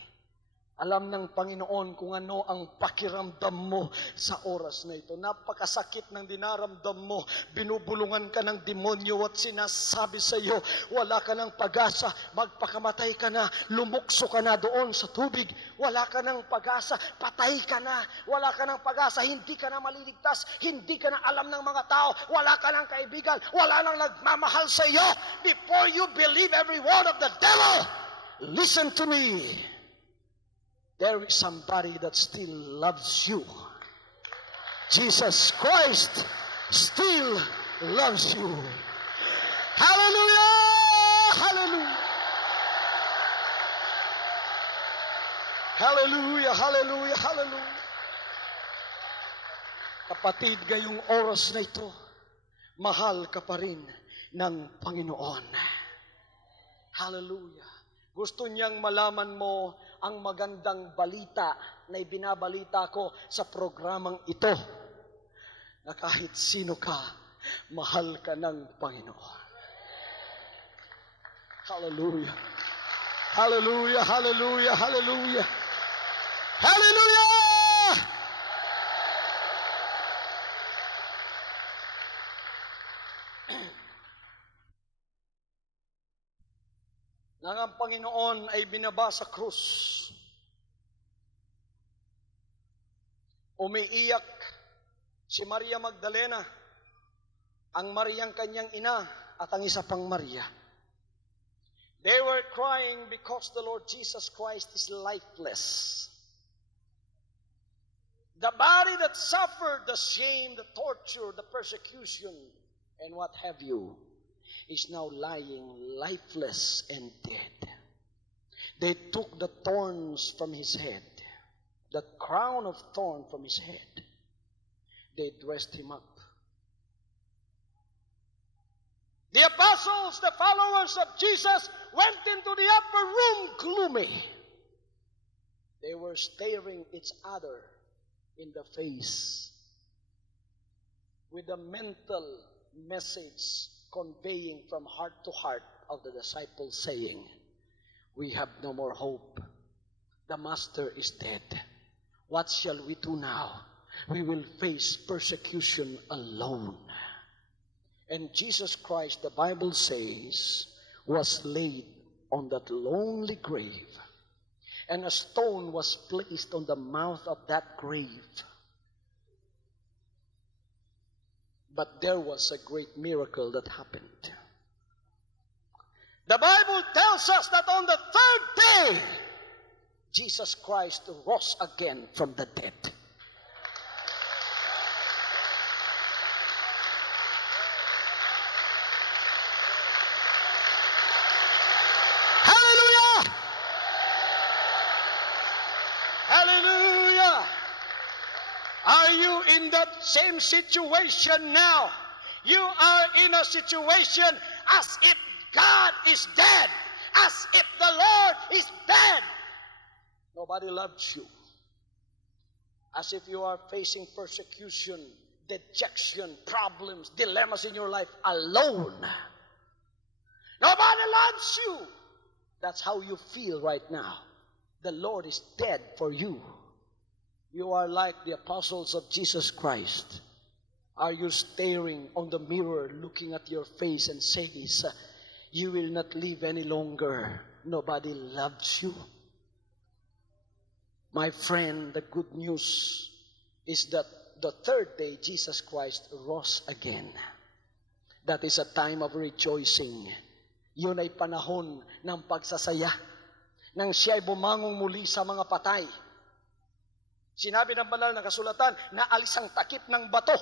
Alam ng Panginoon kung ano ang pakiramdam mo sa oras na ito. Napakasakit ng dinaramdam mo. Binubulungan ka ng demonyo at sinasabi sa iyo, wala ka ng pag-asa, magpakamatay ka na, lumukso ka na doon sa tubig. Wala ka ng pag-asa, patay ka na. Wala ka ng pag-asa, hindi ka na maliligtas, hindi ka na alam ng mga tao, wala ka ng kaibigan, wala nang nagmamahal sa iyo. Before you believe every word of the devil, listen to me. There is somebody that still loves you. Jesus Christ still loves you. Hallelujah! Hallelujah! Hallelujah! Hallelujah! Hallelujah! Kapatid, ngayong oras na ito, mahal ka pa rin ng Panginoon. Hallelujah! Gusto niyang malaman mo ang magandang balita na ibinabalita ko sa programang ito, na kahit sino ka, mahal ka ng Panginoon. Hallelujah! Hallelujah! Hallelujah! Hallelujah! Hallelujah! nang ang Panginoon ay binaba sa krus. Umiiyak si Maria Magdalena, ang Mariang kanyang ina at ang isa pang Maria. They were crying because the Lord Jesus Christ is lifeless. The body that suffered the shame, the torture, the persecution, and what have you, is now lying lifeless and dead. They took the thorns from his head, the crown of thorn from his head. They dressed him up. The apostles, the followers of Jesus, went into the upper room gloomy. They were staring each other in the face with a mental message conveying from heart to heart of the disciples saying, we have no more hope. The Master is dead. What shall we do now? We will face persecution alone. And Jesus Christ, the Bible says, was laid on that lonely grave. And a stone was placed on the mouth of that grave. But there was a great miracle that happened. The Bible tells us that on the third day, Jesus Christ rose again from the dead. Hallelujah! Hallelujah! Are you in that same situation now? You are in a situation as if God is dead, as if the Lord is dead. Nobody loves you. As if you are facing persecution, dejection, problems, dilemmas in your life alone. Nobody loves you. That's how you feel right now. The Lord is dead for you. You are like the apostles of Jesus Christ. Are you staring on the mirror, looking at your face and says, you will not live any longer. Nobody loves you. My friend, the good news is that the third day Jesus Christ rose again. That is a time of rejoicing. Yun ay panahon ng pagsasaya. Nang siya ay bumangong muli sa mga patay. Sinabi ng banal na kasulatan na alis ang takip ng bato.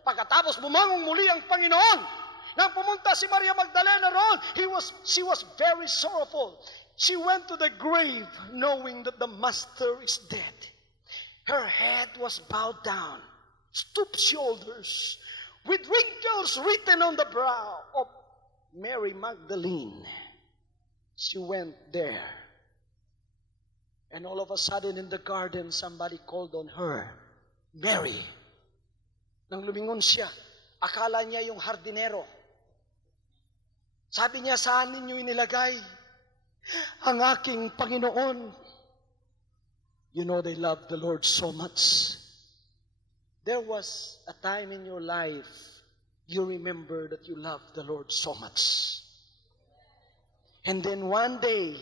Pagkatapos bumangong muli ang Panginoon. Nang pumunta si Maria Magdalena roon, she was very sorrowful. She went to the grave knowing that the Master is dead. Her head was bowed down, stooped shoulders, with wrinkles written on the brow of Mary Magdalene. She went there. And all of a sudden in the garden, somebody called on her, Mary. Nang lumingon siya, akala niya yung hardinero. Sabi niya, saan ninyo inilagay ang aking Panginoon? You know they love the Lord so much. There was a time in your life you remember that you love the Lord so much. And then one day,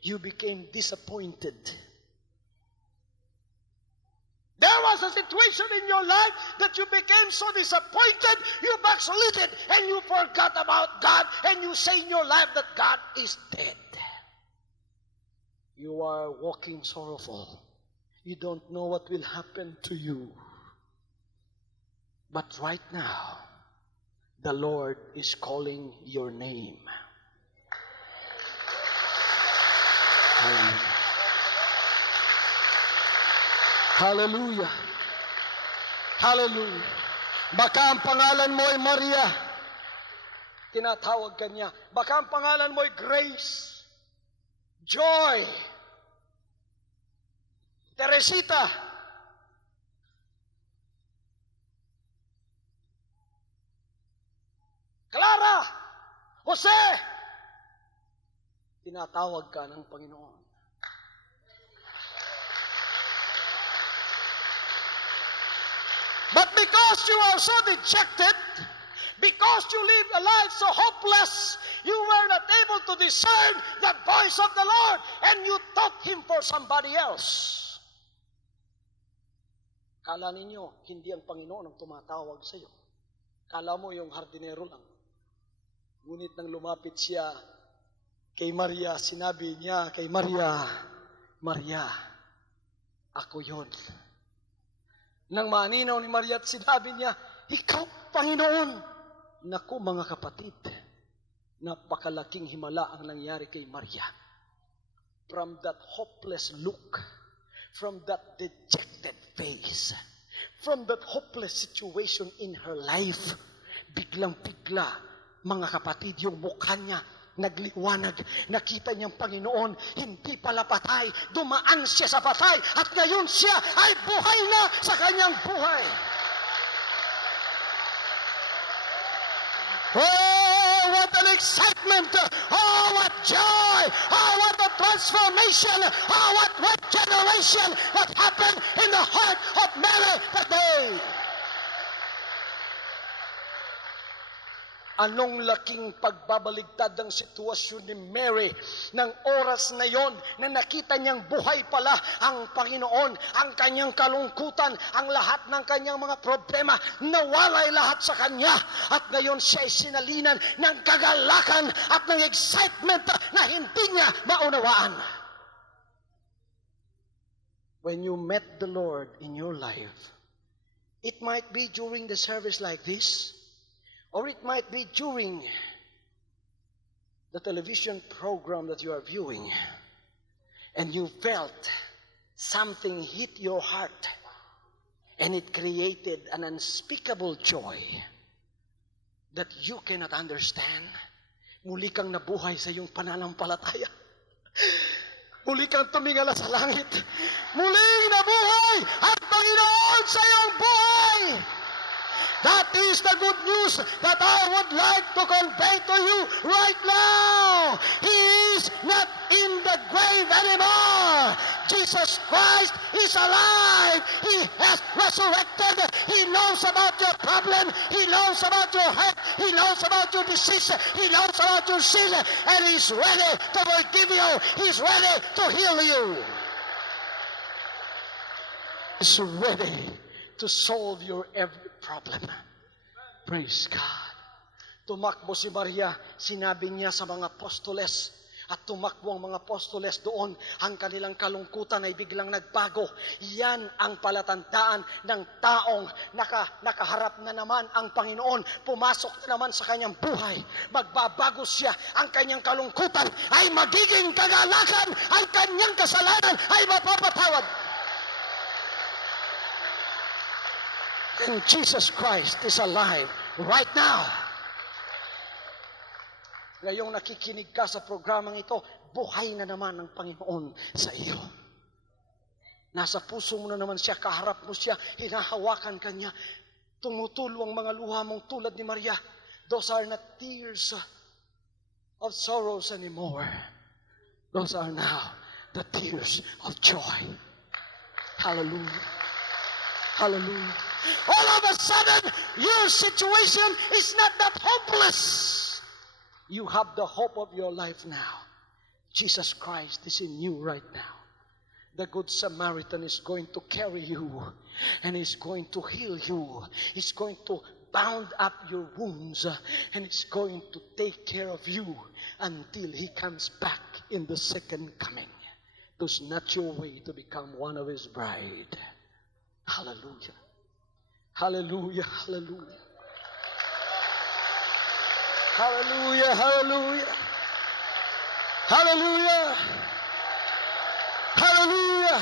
you became disappointed. There was a situation in your life that you became so disappointed, you backslid and you forgot about God, and you say in your life that God is dead. You are walking sorrowful. You don't know what will happen to you. But right now, the Lord is calling your name. Hallelujah. Hallelujah. Hallelujah. Baka ang pangalan mo ay Maria. Tinatawag ka niya. Baka ang pangalan mo ay Grace, Joy, Teresita, Clara, Jose. Tinatawag ka ng Panginoon. But because you are so dejected, Because you live a life so hopeless, you were not able to discern the voice of the Lord, and you took Him for somebody else. Kala ninyo, hindi ang Panginoon ang tumatawag sa iyo. Kala mo yung hardinero lang. Ngunit nang lumapit siya kay Maria, sinabi niya kay Maria, Maria, ako yun. Nang maninaw ni Maria at sinabi niya, ikaw, Panginoon. Naku, mga kapatid, napakalaking himala ang nangyari kay Maria. From that hopeless look, from that dejected face, from that hopeless situation in her life, biglang-bigla, mga kapatid, yung mukha niya nagliwanag. Nakita niyang Panginoon, hindi pala patay, dumaan siya sa patay, at ngayon siya ay buhay na sa kanyang buhay. Oh, what an excitement! Oh, what joy! Oh, what a transformation! Oh, what regeneration that happened in the heart of Mary that day! Anong laking pagbabaligtad ng sitwasyon ni Mary ng oras na yon na nakita niyang buhay pala ang Panginoon, ang kanyang kalungkutan, ang lahat ng kanyang mga problema, nawalay lahat sa kanya. At ngayon siya ay sinalinan ng kagalakan at ng excitement na hindi niya maunawaan. When you met the Lord in your life, it might be during the service like this, or it might be during the television program that you are viewing, and you felt something hit your heart, and it created an unspeakable joy that you cannot understand. Muli kang nabuhay sa iyong pananampalataya. Muli kang tumingala sa langit. Muling nabuhay ang Panginoon sa iyong buhay. That is the good news that I would like to convey to you right now. He is not in the grave anymore. Jesus Christ is alive. He has resurrected. He knows about your problem. He knows about your hurt. He knows about your disease. He knows about your sin. And He's ready to forgive you. He's ready to heal you. He's ready to solve your every problem. Praise God. Tumakbo si Maria, sinabi niya sa mga apostoles, at tumakbo ang mga apostoles doon, ang kanilang kalungkutan ay biglang nagbago. Yan ang palatandaan ng taong nakaharap na naman ang Panginoon, pumasok na naman sa kanyang buhay. Magbabago siya, ang kanyang kalungkutan ay magiging kagalakan, ang kanyang kasalanan ay mapapatawad. And Jesus Christ is alive right now. Ngayong nakikinig ka sa programang ito, buhay na naman ang Panginoon sa iyo. Nasa puso mo na naman siya, kaharap mo siya, hinahawakan ka niya, tumutulo ang mga luha mong tulad ni Maria. Those are not tears of sorrows anymore. Those are now the tears of joy. Hallelujah. Hallelujah. All of a sudden, your situation is not that hopeless. You have the hope of your life now. Jesus Christ is in you right now. The Good Samaritan is going to carry you, and He's going to heal you. He's going to bound up your wounds, and He's going to take care of you until He comes back in the second coming to snatch you away to become one of His bride. Hallelujah. Hallelujah. Hallelujah. Hallelujah. Hallelujah. Hallelujah. Hallelujah.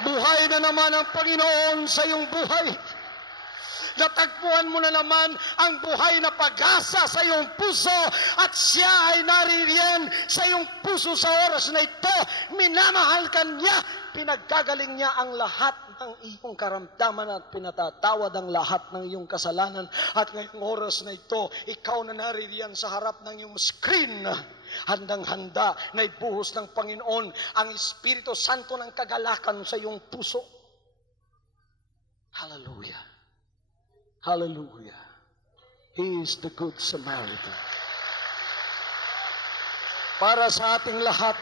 Buhay na naman ang Panginoon sa iyong buhay. Natagpuan mo na naman ang buhay na pag-asa sa iyong puso, at siya ay naririyan sa iyong puso sa oras na ito. Minamahal ka niya, pinaggagaling niya ang lahat ng iyong karamdaman at pinatatawad ang lahat ng iyong kasalanan. At ngayong oras na ito, ikaw na naririyan sa harap ng iyong screen, handang-handa na ibuhos ng Panginoon ang Espiritu Santo ng kagalakan sa iyong puso. Hallelujah. Hallelujah. He is the Good Samaritan. Para sa ating lahat,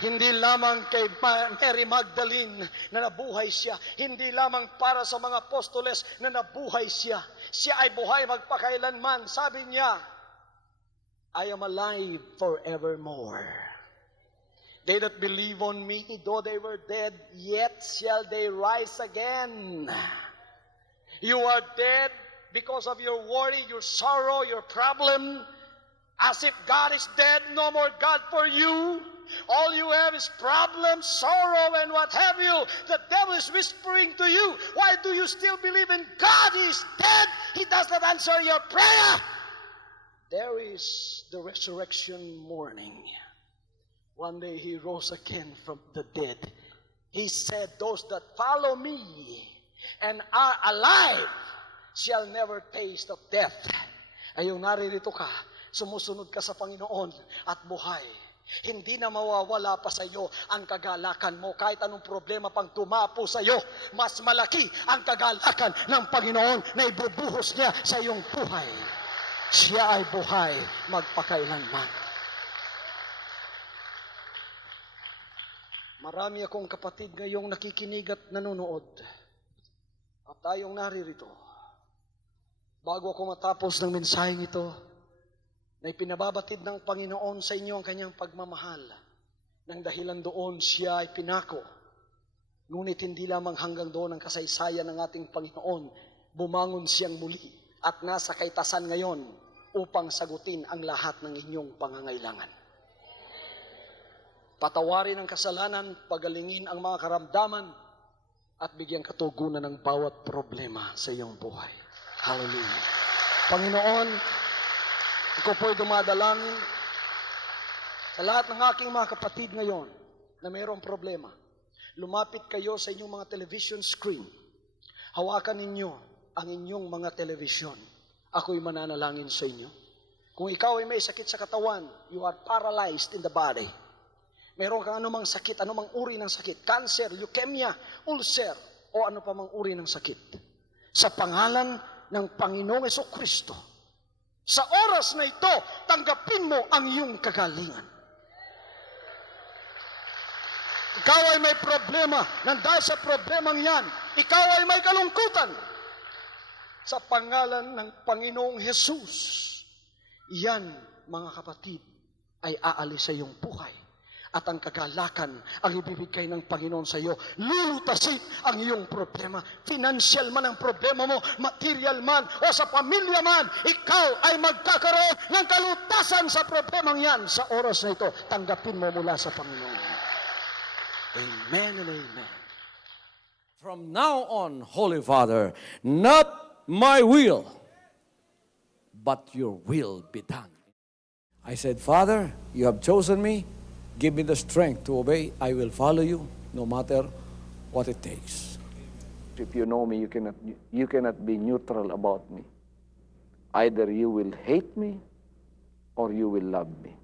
hindi lamang kay Mary Magdalene na nabuhay siya, hindi lamang para sa mga apostoles na nabuhay siya. Siya ay buhay magpakailanman. Sabi niya, I am alive forevermore. They that believe on me, though they were dead, yet shall they rise again. You are dead because of your worry, your sorrow, your problem. As if God is dead, no more God for you. All you have is problems, sorrow, and what have you. The devil is whispering to you, why do you still believe in God? He is dead. He does not answer your prayer. There is the resurrection morning. One day he rose again from the dead. He said, those that follow me and are alive shall never taste of death. Ayong naririto ka, sumusunod ka sa Panginoon at buhay. Hindi na mawawala pa sa iyo ang kagalakan mo. Kahit anong problema pang tumapo sa iyo, mas malaki ang kagalakan ng Panginoon na ibubuhos niya sa iyong buhay. Siya ay buhay magpakailanman. Marami akong kapatid ngayong nakikinig at nanonood. At tayong naririto. Bago ako matapos ng mensaheng ito, na ipinababatid ng Panginoon sa inyo ang kanyang pagmamahal. Nang dahilan doon siya ay pinako. Ngunit hindi lamang hanggang doon ang kasaysayan ng ating Panginoon. Bumangon siyang muli at nasa kaitasan ngayon upang sagutin ang lahat ng inyong pangangailangan. Patawarin ang kasalanan, pagalingin ang mga karamdaman, at bigyang katugunan ng bawat problema sa iyong buhay. Hallelujah. Panginoon, ako po'y dumadalangin sa lahat ng aking mga kapatid ngayon na mayroong problema. Lumapit kayo sa inyong mga television screen. Hawakan ninyo ang inyong mga television. Ako'y mananalangin sa inyo. Kung ikaw ay may sakit sa katawan, you are paralyzed in the body. Mayroon kang anumang sakit, anumang uri ng sakit, cancer, leukemia, ulcer, o ano pa mang uri ng sakit. Sa pangalan ng Panginoong Jesucristo, sa oras na ito, tanggapin mo ang iyong kagalingan. Ikaw ay may problema, nandahil sa problemang yan, ikaw ay may kalungkutan. Sa pangalan ng Panginoong Jesus, yan, mga kapatid, ay aalis sa iyong buhay. At ang kagalakan ang ibibigay ng Panginoon sa iyo. Lulutasin ang iyong problema. Financial man ang problema mo, material man, o sa pamilya man, ikaw ay magkakaroon ng kalutasan sa problemang yan. Sa oras na ito, tanggapin mo mula sa Panginoon. Amen and amen. From now on, Holy Father, not my will, but your will be done. I said, Father, you have chosen me. Give me the strength to obey. I will follow you no matter what it takes. If you know me, you cannot be neutral about me. Either you will hate me or you will love me.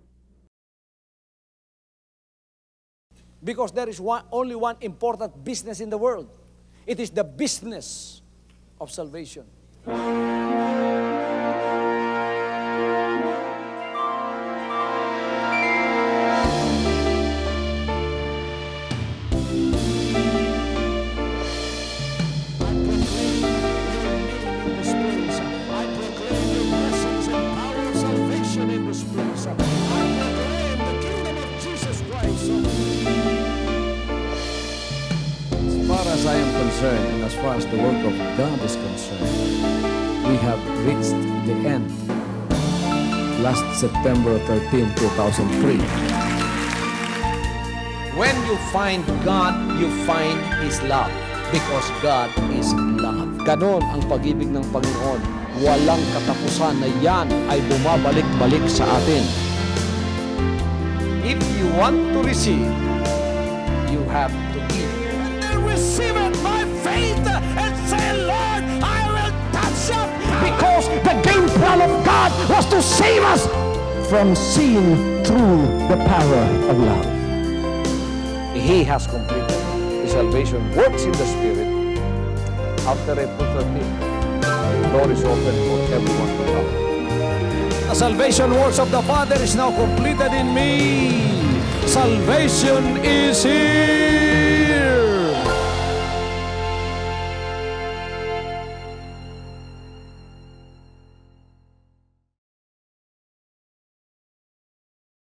Because there is only one important business in the world. It is the business of salvation. As I am concerned, and as far as the work of God is concerned, we have reached the end. Last September 13, 2003. When you find God, you find His love. Because God is love. Ganon ang pag-ibig ng Panginoon. Walang katapusan na yan ay bumabalik-balik sa atin. If you want to receive, you have to give. Receive it by faith and say, Lord, I will touch up. Because the game plan of God was to save us from sin through the power of love. He has completed. His salvation works in the Spirit after April 13. The door is open for everyone to come. The salvation works of the Father is now completed in me. Salvation is here.